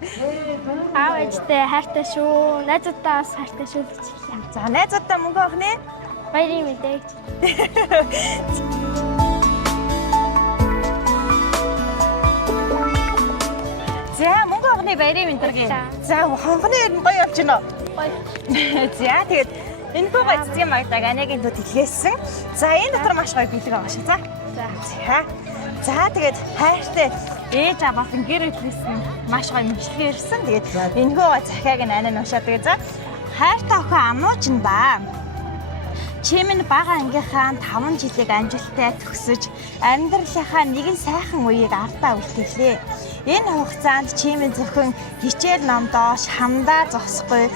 Аав ээжтэй хайртай шүү. Найзуудтаа бас хайртай шүү гэж хэлье. За найзуудтай мөнгө авах нэ? Баярын мэдээ гэж. За мөнгө авахны баярын мэдээ. За хонхны өрн гоё явж гинэ. Гоё. За тэгээд энэ хүү гоё цэцгийн магтааг анагийн төд илгээсэн. За энэ дотор маш гоё бэлэг байгаа шүү. За. За тэгээд хайртай ээж аваа болон гэр бүлээс маш гоё мэдлэг ирсэн. Тэгээд энэ хүү гоё захиаг нь анаа нушаад тэгээд за хайртай охин амууч нь да. Чимэн бага ангийнхаа 5 жилиг амжилттай төгсөж амьдралынхаа нэгэн сайхан үеийг ардаа үлдээлээ. Энэ хугацаанд чимэн зөвхөн хичээл номдоо шамдаа зогсохгүй,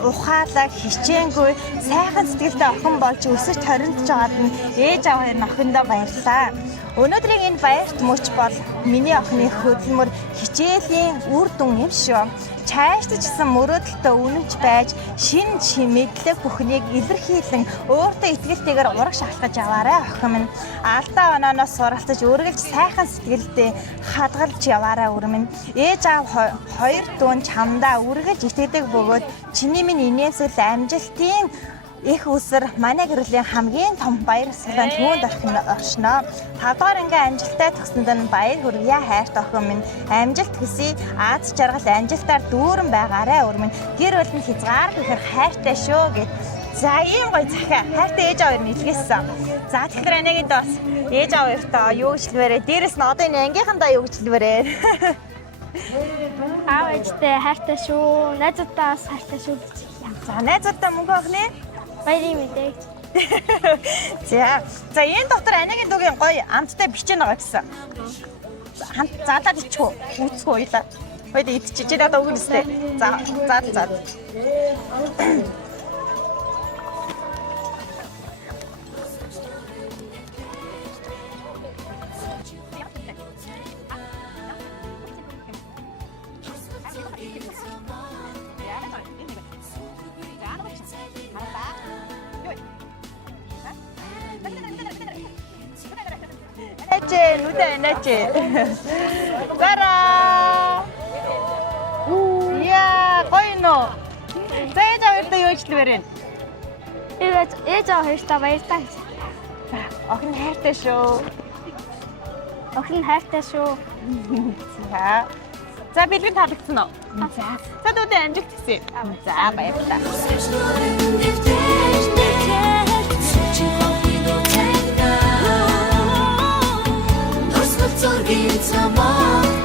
ухаалаг, хичээнгүй, сайхан сэтгэлтэй охин болж өсөж ториндж байгаад нь ээж аваа охиндоо баярлалаа. Өнөөдрийн энэ баярт мөч бол миний охины хөдөлмөр хичээлийн үр дүн юм шүү. Чайшдаж гисэн мөрөөдөлтөй үнэмж байж шин мэдлэг бүхнийг илэрхийлэн өөртөө итгэлтэйгээр ураг шалгаж аваарай охин минь. Алдаа онооноос суралцаж үргэлж сайхан сэтгэлдээ хадгалж яваарай өр минь. Ээж аав хоёр дүүн чамдаа үргэлж итгэдэг бөгөөд чиний минь инээсэл амжилтын их усэр манай гэрлийн хамгийн том баяр ёслолын түүнд оршноо. 5 дугаар ангийн амжилттай төгсөнд нь баяр хүргье хайртай охин минь. Амжилт хүсье. Аз жаргал амжилтаар дүүрэн байгаарай өр минь. Гэр бүл нь хязгаар гэхээр хайртай шүү гэд. За ийм гоё захиа хайртай ээж аваар нийлгээсэн. За тэгэхээр анагийн доос ээж аваартай юу гэж хэлвэрээ. Дээрэс нь одоо энэ ангийнхандаа юу гэж хэлвэрээ. Аав ээжтэй хайртай шүү. Найзуудтаа бас хайртай шүү гэж хэлье. За найзуудтай мөнгө авах нэ? Баярын мэдээ гэж. За энэ доктор анагийн дүүгийн гоё амттай бичэн байгаа гэсэн. Хамт заалаад ичхүү. Үүсгүү ойлаа. Хоёул идчихэж одоо өгнөстэй. За. Нүдэ. Зара. Яа, гоё нөө. За ээж аваартай юу хэлвэрэн? Ээж аваа хоёртаа баярлалаа гэж. Охин хайртай шүү. Охин хайртай шүү. За бэлгэн таалагдсан уу? За дүүдээ амжилт хүсье. За баярлалаа. Zorgin zaman